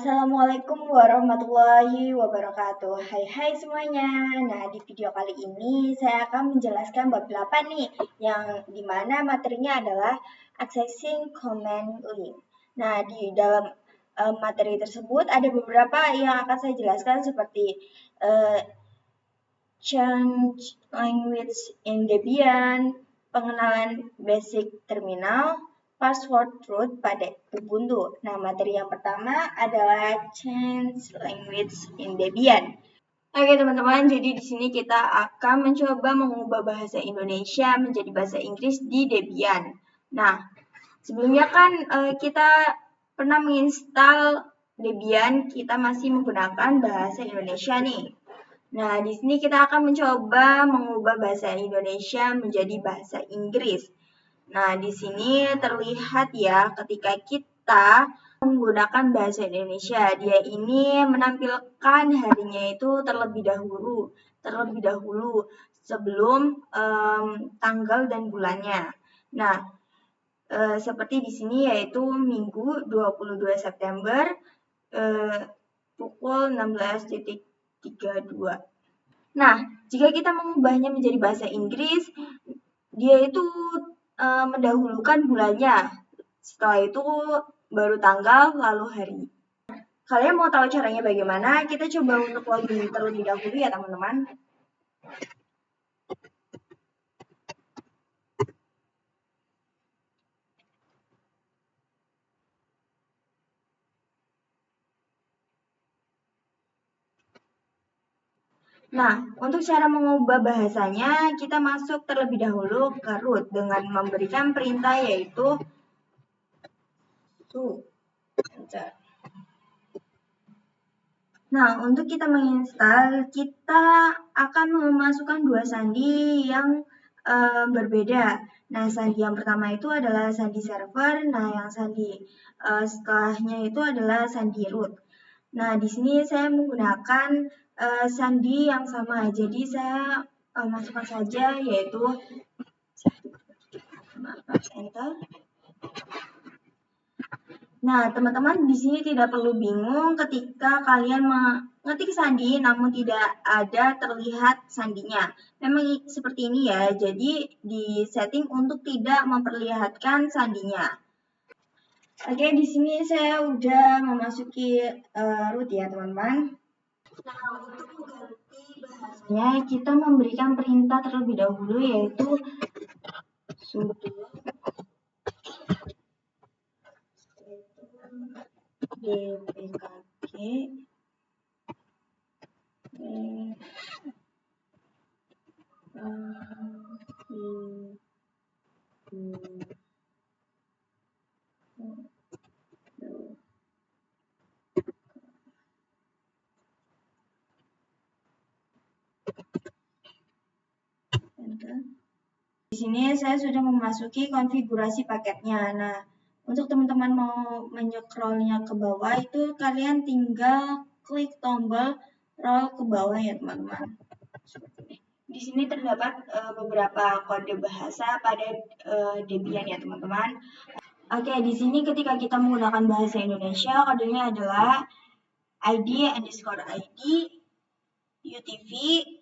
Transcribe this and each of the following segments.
Assalamualaikum warahmatullahi wabarakatuh. Hai semuanya. Nah, di video kali ini saya akan menjelaskan bab 8 nih, yang dimana materinya adalah accessing command link. Nah, di dalam materi tersebut ada beberapa yang akan saya jelaskan seperti change language in Debian, pengenalan basic terminal, password root pada Ubuntu. Nah, materi yang pertama adalah change language in Debian. Oke teman-teman, jadi di sini kita akan mencoba mengubah bahasa Indonesia menjadi bahasa Inggris di Debian. Nah, sebelumnya kan kita pernah menginstal Debian, kita masih menggunakan bahasa Indonesia nih. Nah, di sini kita akan mencoba mengubah bahasa Indonesia menjadi bahasa Inggris. Nah, di sini terlihat ya ketika kita menggunakan bahasa Indonesia, dia ini menampilkan harinya itu terlebih dahulu sebelum tanggal dan bulannya. Nah, seperti di sini yaitu Minggu 22 September pukul 16.32. Nah, jika kita mengubahnya menjadi bahasa Inggris, dia itu mendahulukan bulannya. Setelah itu baru tanggal, lalu hari. Kalian mau tahu caranya bagaimana? Kita coba untuk login terlebih dahulu ya teman-teman. Nah, untuk cara mengubah bahasanya, kita masuk terlebih dahulu ke root dengan memberikan perintah yaitu su. Nah, untuk kita menginstal, kita akan memasukkan dua sandi yang berbeda. Nah, sandi yang pertama itu adalah sandi server. Nah, yang sandi setelahnya itu adalah sandi root. Nah, di sini saya menggunakan sandi yang sama. Jadi saya masukkan saja yaitu enter. Nah, teman-teman di sini tidak perlu bingung ketika kalian mengetik sandi namun tidak ada terlihat sandinya. Memang seperti ini ya, jadi di setting untuk tidak memperlihatkan sandinya. Oke, di sini saya udah memasuki root ya, teman-teman. Nah, untuk mengganti bahasanya, kita memberikan perintah terlebih dahulu yaitu sudo dpkg Di sini saya sudah memasuki konfigurasi paketnya. Nah, untuk teman-teman mau menycrollnya ke bawah itu kalian tinggal klik tombol roll ke bawah ya teman-teman. Di sini terdapat beberapa kode bahasa pada Debian ya teman-teman. Oke, di sini ketika kita menggunakan bahasa Indonesia, kodenya adalah id_id UTV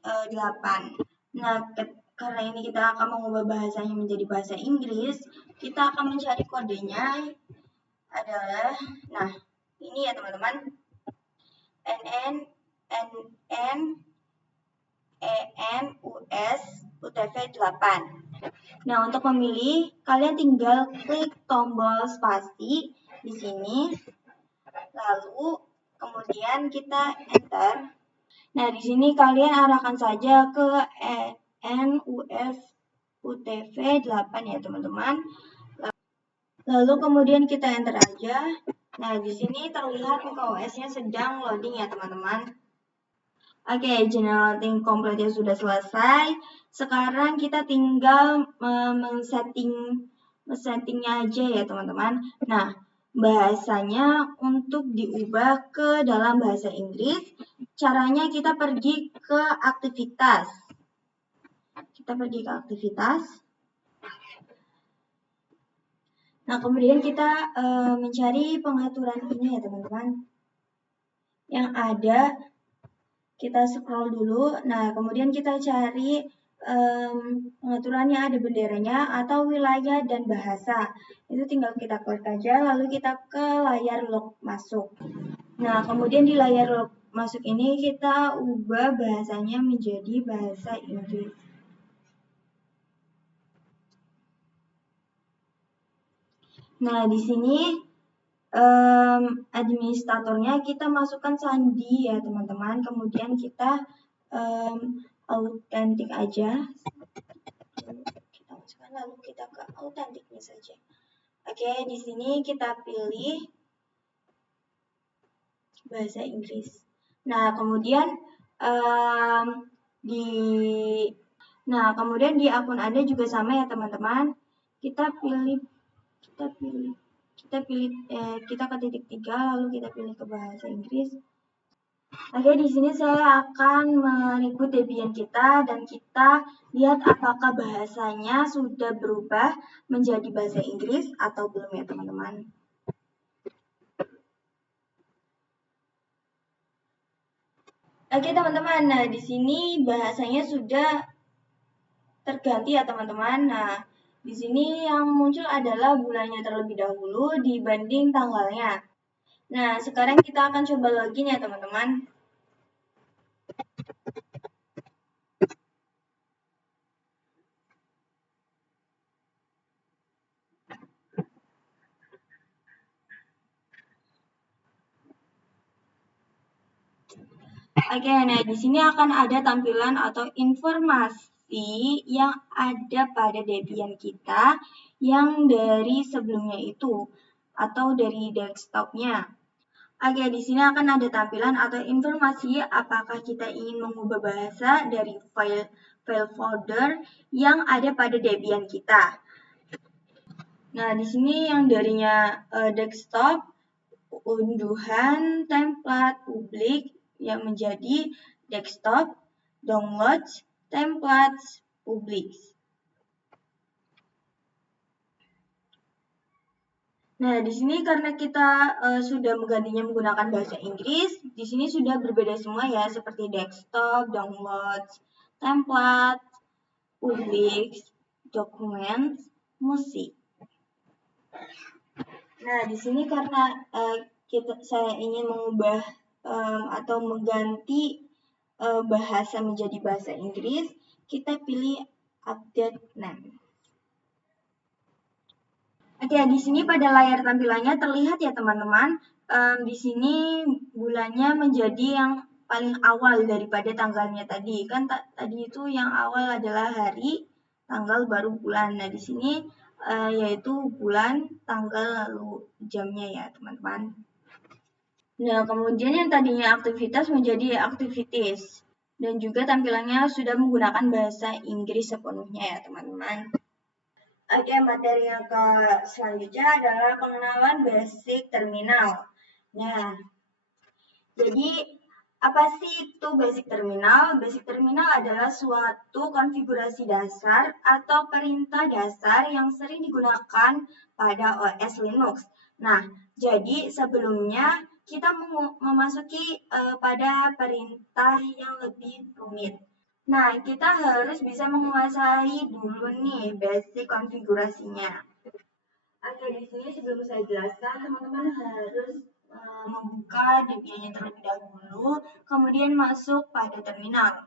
8. Nah, karena ini kita akan mengubah bahasanya menjadi bahasa Inggris, kita akan mencari kodenya adalah, nah ini ya teman-teman, NNENUS UTV 8. Nah, untuk memilih, kalian tinggal klik tombol spasi di sini, lalu kemudian kita enter. Nah, di sini kalian arahkan saja ke NUS UTV 8 ya, teman-teman. Lalu kemudian kita enter aja. Nah, di sini terlihat macOS-nya sedang loading ya, teman-teman. Oke, generating complete sudah selesai. Sekarang kita tinggal men-settingnya aja ya, teman-teman. Nah, bahasanya untuk diubah ke dalam bahasa Inggris, caranya kita pergi ke aktivitas. Nah, kemudian kita mencari pengaturan ini ya, teman-teman. yang ada, kita scroll dulu. Nah, kemudian kita cari pengaturannya, ada benderanya atau wilayah dan bahasa. Itu tinggal kita klik aja, lalu kita ke layar log masuk. Nah, kemudian di layar log masuk ini kita ubah bahasanya menjadi bahasa Inggris. Nah, di sini administratornya kita masukkan sandi ya teman-teman. Kemudian kita autentik aja. Kita masukkan, lalu kita ke autentiknya saja. Oke, di sini kita pilih bahasa Inggris. Nah, kemudian kemudian di akun Anda juga sama ya teman-teman. Kita ke titik 3, lalu kita pilih ke bahasa Inggris. Oke, di sini saya akan mengikut Debian kita dan kita lihat apakah bahasanya sudah berubah menjadi bahasa Inggris atau belum ya teman-teman. Oke teman-teman, nah di sini bahasanya sudah terganti ya teman-teman. Nah, di sini yang muncul adalah bulannya terlebih dahulu dibanding tanggalnya. Nah, sekarang kita akan coba login ya teman-teman. Oke, nah di sini akan ada tampilan atau informasi yang ada pada Debian kita yang dari sebelumnya itu atau dari desktopnya. Oke, di sini akan ada tampilan atau informasi apakah kita ingin mengubah bahasa dari file folder yang ada pada Debian kita. Nah, di sini yang darinya desktop, unduhan, template, publik yang menjadi desktop, downloads, templates, publik. Nah, di sini karena kita sudah menggantinya menggunakan bahasa Inggris, di sini sudah berbeda semua ya, seperti desktop, downloads, template, publik, documents, musik. Nah, di sini karena saya ingin mengubah atau mengganti bahasa menjadi bahasa Inggris, kita pilih update name. Oke, di sini pada layar tampilannya terlihat ya teman-teman, di sini bulannya menjadi yang paling awal daripada tanggalnya tadi. Kan tadi itu yang awal adalah hari, tanggal baru bulan. Nah, di sini yaitu bulan, tanggal, lalu jamnya ya teman-teman. Nah, kemudian yang tadinya aktivitas menjadi activities. Dan juga tampilannya sudah menggunakan bahasa Inggris sepenuhnya ya teman-teman. Oke, materi yang selanjutnya adalah pengenalan basic terminal. Nah, jadi apa sih itu basic terminal? Basic terminal adalah suatu konfigurasi dasar atau perintah dasar yang sering digunakan pada OS Linux. Nah, jadi sebelumnya kita memasuki pada perintah yang lebih rumit. Nah, kita harus bisa menguasai dulu nih basic konfigurasinya. Oke, di sini sebelum saya jelaskan, teman-teman harus membuka Debian-nya terlebih dahulu, kemudian masuk pada terminal.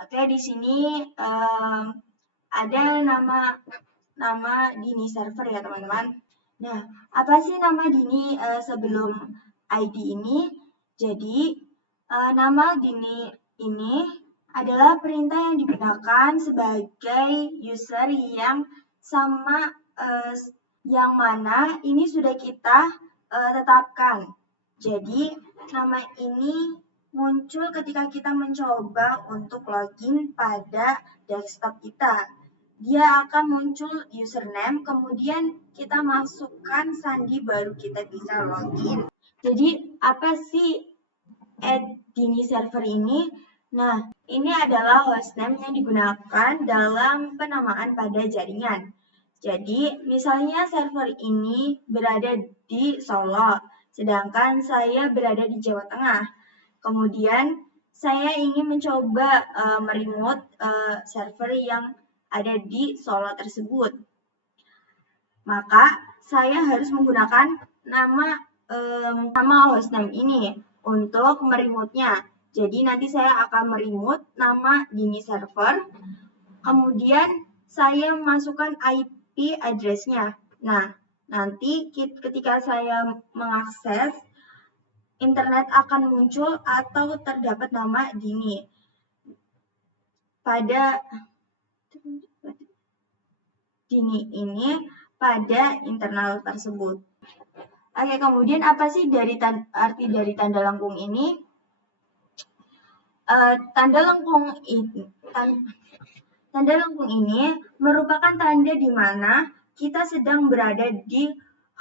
Oke, di sini ada nama Dini server ya teman-teman. Nah, apa sih nama Dini sebelum ID ini? Jadi, nama Dini ini adalah perintah yang digunakan sebagai user yang sama yang mana ini sudah kita tetapkan. Jadi, nama ini muncul ketika kita mencoba untuk login pada desktop kita. Dia akan muncul username, kemudian kita masukkan sandi baru kita bisa login. Jadi, apa sih Dini server ini? Nah, ini adalah hostname yang digunakan dalam penamaan pada jaringan. Jadi, misalnya server ini berada di Solo, sedangkan saya berada di Jawa Tengah. Kemudian saya ingin mencoba meremote server yang ada di Solo tersebut. Maka saya harus menggunakan nama hostname ini untuk meremote-nya. Jadi nanti saya akan meremote nama Dini server. Kemudian saya masukkan IP address-nya. Nah, nanti ketika saya mengakses, internet akan muncul atau terdapat nama Dini pada pada internal tersebut. Oke, kemudian apa sih arti dari tanda lengkung ini? Tanda lengkung ini merupakan tanda di mana kita sedang berada di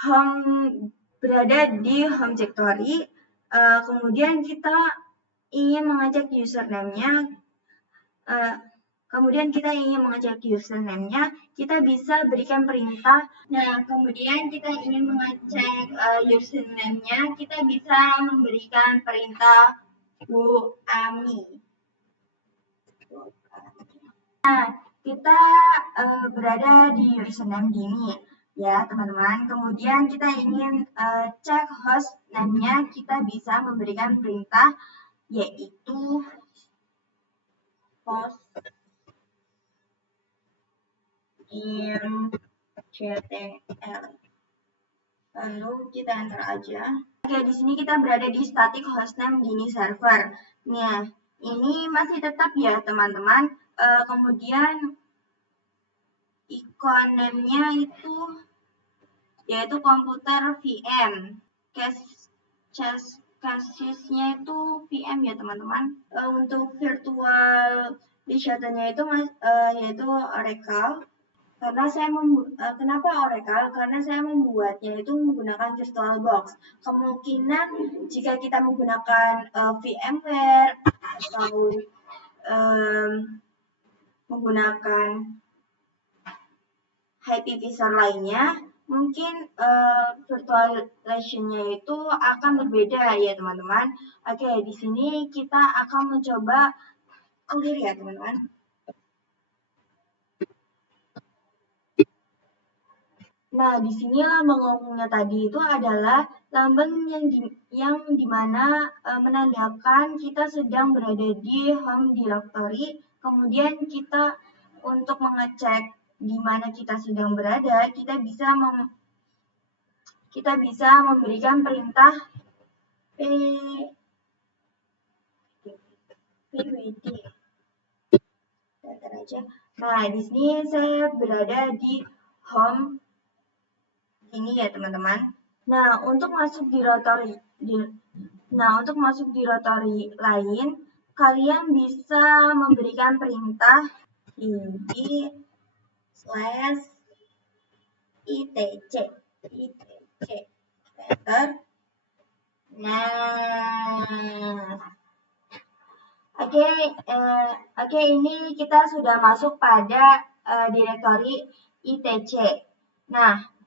home directory. Kemudian kita ingin mengecek username-nya. Kita bisa berikan perintah. Nah, kemudian kita ingin mengecek username-nya, kita bisa memberikan perintah Bu Ami. Nah, kita berada di username Dini, ya teman-teman. Kemudian kita ingin cek host name-nya, kita bisa memberikan perintah yaitu host ctl. Lalu kita enter aja. Oke, di sini kita berada di static hostname Dini server. Nah, ini masih tetap ya teman-teman. Kemudian ikon name-nya itu yaitu komputer VM. Cache-nya itu VM ya teman-teman. Untuk virtual desktop-nya itu yaitu Oracle. Kenapa Oracle? Karena saya membuatnya itu menggunakan VirtualBox. Kemungkinan jika kita menggunakan VMware atau menggunakan hypervisor lainnya, mungkin virtualization-nya itu akan berbeda ya teman-teman. Oke, di sini kita akan mencoba clear ya teman-teman. Nah, di sini lambang lengkungnya tadi itu adalah lambang yang dimana menandakan kita sedang berada di home directory. Kemudian kita untuk mengecek di mana kita sedang berada, kita bisa memberikan perintah pwd. Nah, di sini saya berada di home ini ya teman-teman. Nah, untuk masuk di rotory kalian bisa memberikan perintah /itc. Enter. Nah, oke, ini kita sudah masuk pada direktori ITC. Nah,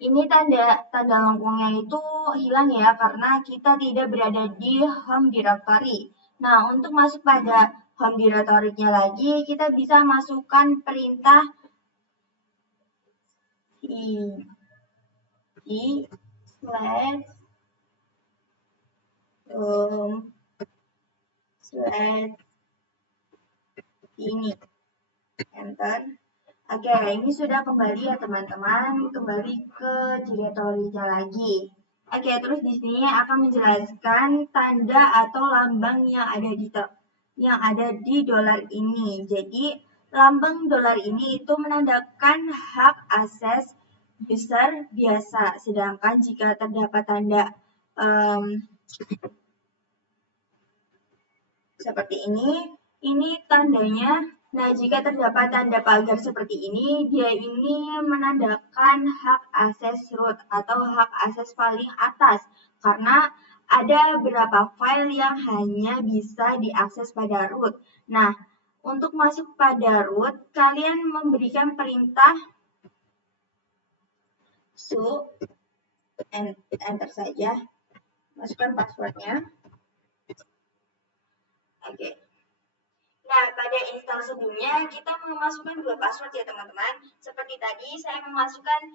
ini tanda lengkungnya itu hilang ya karena kita tidak berada di home directory. Nah, untuk masuk pada home directory-nya lagi, kita bisa masukkan perintah ini. Enter. Oke, ini sudah kembali ya teman-teman, kembali ke directory-nya lagi. Oke, terus di sini akan menjelaskan tanda atau lambang yang ada di dolar ini. Jadi, lambang dolar ini itu menandakan hak akses user biasa. Sedangkan jika terdapat tanda seperti ini tandanya. Nah, jika terdapat tanda pagar seperti ini, dia ini menandakan hak akses root atau hak akses paling atas. Karena ada beberapa file yang hanya bisa diakses pada root. Nah, untuk masuk pada root, kalian memberikan perintah su, enter saja, masukkan passwordnya. yang sebelumnya kita memasukkan dua password ya teman-teman. Seperti tadi saya memasukkan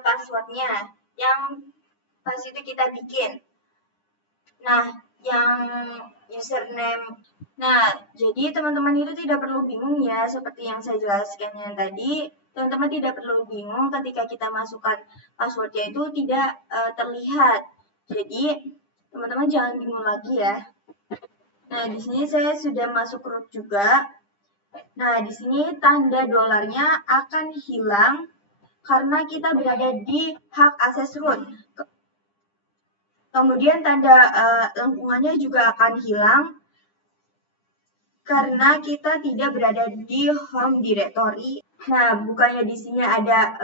passwordnya yang pas itu kita bikin. Nah, yang username. Nah, jadi teman-teman itu tidak perlu bingung ya, seperti yang saya jelaskan yang tadi. Teman-teman tidak perlu bingung ketika kita masukkan passwordnya itu tidak terlihat. Jadi, teman-teman jangan bingung lagi ya. Nah, di sini saya sudah masuk root juga. Nah, di sini tanda dolarnya akan hilang karena kita berada di hak akses root. Kemudian tanda lengkungannya juga akan hilang karena kita tidak berada di home directory. Nah, bukannya di sini ada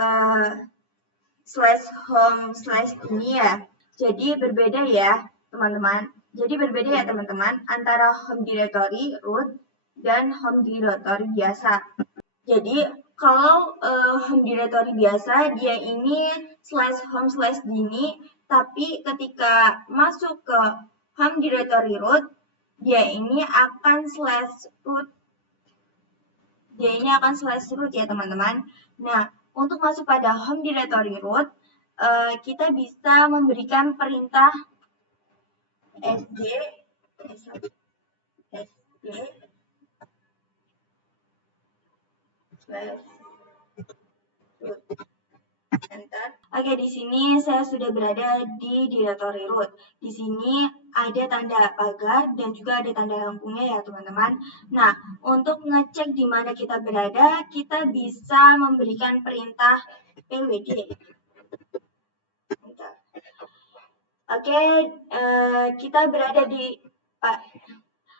slash home slash ini ya. Jadi berbeda ya, teman-teman. Jadi berbeda ya, teman-teman, antara home directory root dan home directory biasa. Jadi kalau home directory biasa dia ini slash home slash gini, tapi ketika masuk ke home directory root dia ini akan slash root. Dia ini akan slash root ya teman-teman. Nah, untuk masuk pada home directory root kita bisa memberikan perintah sd slash root. Enter. Oke, di sini saya sudah berada di directory root. Di sini ada tanda pagar dan juga ada tanda lengkungnya ya teman-teman. Nah, untuk ngecek di mana kita berada, kita bisa memberikan perintah pwd. Oke, kita berada di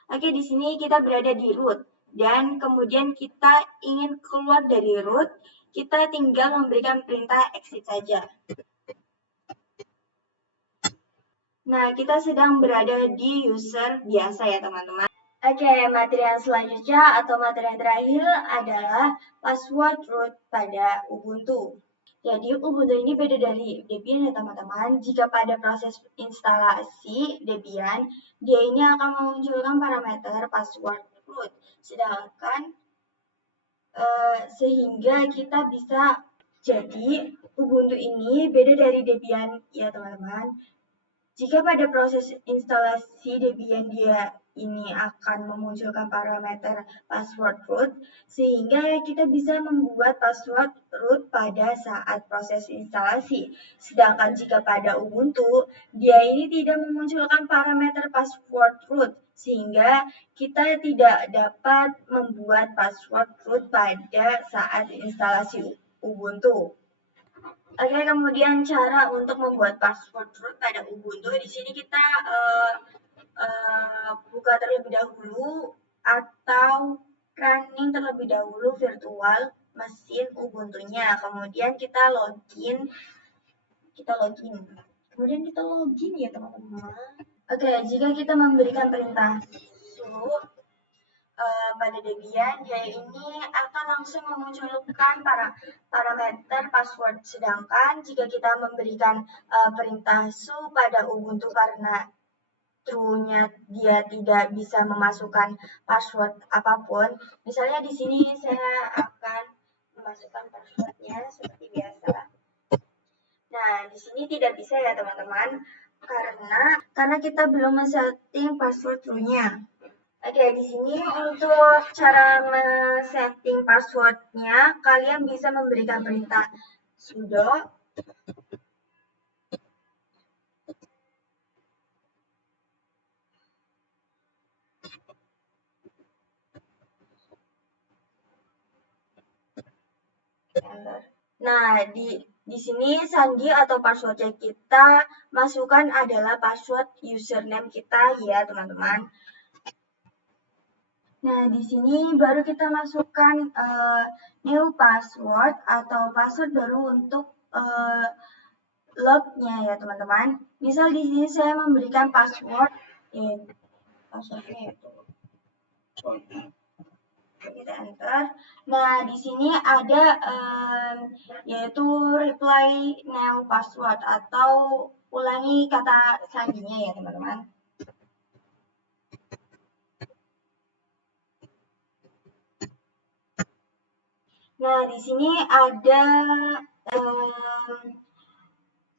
di sini kita berada di root dan kemudian kita ingin keluar dari root, kita tinggal memberikan perintah exit saja. Nah, kita sedang berada di user biasa ya teman-teman. Oke, materi yang selanjutnya atau materi yang terakhir adalah password root pada Ubuntu. Jadi Ubuntu ini beda dari Debian ya teman-teman. Jika pada proses instalasi Debian, dia ini akan memunculkan parameter password root. Sedangkan sehingga kita bisa, jadi Ubuntu ini beda dari Debian ya teman-teman. Jika pada proses instalasi Debian dia ini akan memunculkan parameter password root, sehingga kita bisa membuat password root pada saat proses instalasi. Sedangkan jika pada Ubuntu, dia ini tidak memunculkan parameter password root, sehingga kita tidak dapat membuat password root pada saat instalasi Ubuntu. Oke, kemudian cara untuk membuat password root pada Ubuntu. Di sini kita buka terlebih dahulu atau running terlebih dahulu virtual mesin Ubuntunya. Kemudian kita login. Kemudian kita login ya teman-teman. Oke, jika kita memberikan perintah sudo pada Debian, dia ini akan langsung memunculkan parameter password. Sedangkan jika kita memberikan perintah su pada Ubuntu karena true-nya dia tidak bisa memasukkan password apapun. Misalnya di sini saya akan memasukkan passwordnya seperti biasa. Nah, di sini tidak bisa ya teman-teman karena kita belum men-setting password true-nya. Oke, di sini untuk cara men-setting passwordnya, kalian bisa memberikan perintah sudo Nah, di sini sandi atau passwordnya kita masukkan adalah password username kita ya, teman-teman. Nah, di sini baru kita masukkan new password atau password baru untuk lognya ya, teman-teman. Misal di sini saya memberikan password, passwordnya itu. Kita enter. Nah, di sini ada yaitu reply new password atau ulangi kata sandinya ya, teman-teman. Nah, di sini ada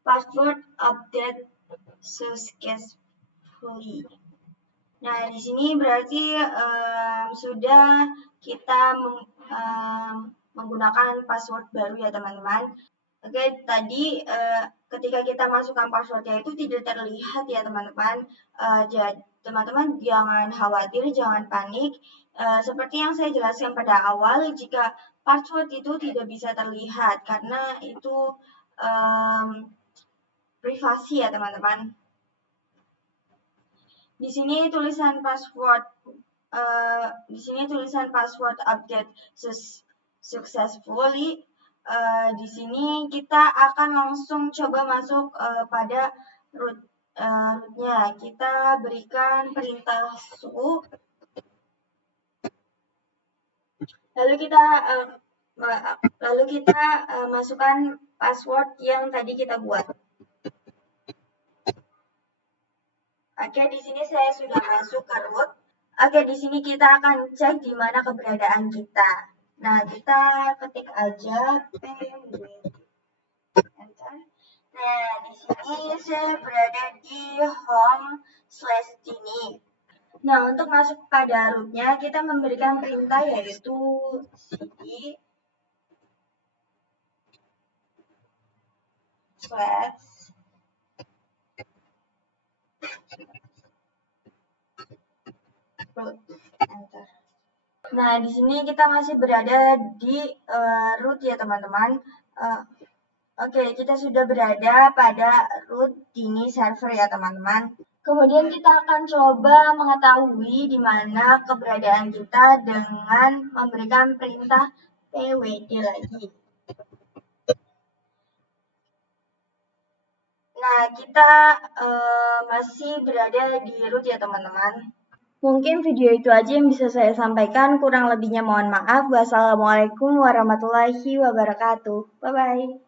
password update successfully. Nah, di sini berarti sudah kita menggunakan password baru ya teman-teman. Oke, tadi ketika kita masukkan passwordnya itu tidak terlihat ya teman-teman. Jadi teman-teman jangan khawatir, jangan panik. Seperti yang saya jelaskan pada awal, jika password itu tidak bisa terlihat karena itu privasi ya teman-teman. Di sini tulisan password update successfully. Di sini kita akan langsung coba masuk pada rootnya. Kita berikan perintah sudo. Lalu kita masukkan password yang tadi kita buat. Oke, di sini saya sudah masuk ke root. Oke, di sini kita akan cek di mana keberadaan kita. Nah, kita ketik aja pwd. Enter. Nah, di sini saya berada di home/tini. Nah, untuk masuk pada rootnya, kita memberikan perintah yaitu cd /root. Enter. Nah, di sini kita masih berada di root ya teman-teman. Oke, kita sudah berada pada root tini server ya teman-teman. Kemudian kita akan coba mengetahui di mana keberadaan kita dengan memberikan perintah pwd lagi. Nah, kita masih berada di root ya teman-teman. Mungkin video itu aja yang bisa saya sampaikan, kurang lebihnya mohon maaf. Wassalamualaikum warahmatullahi wabarakatuh. Bye-bye.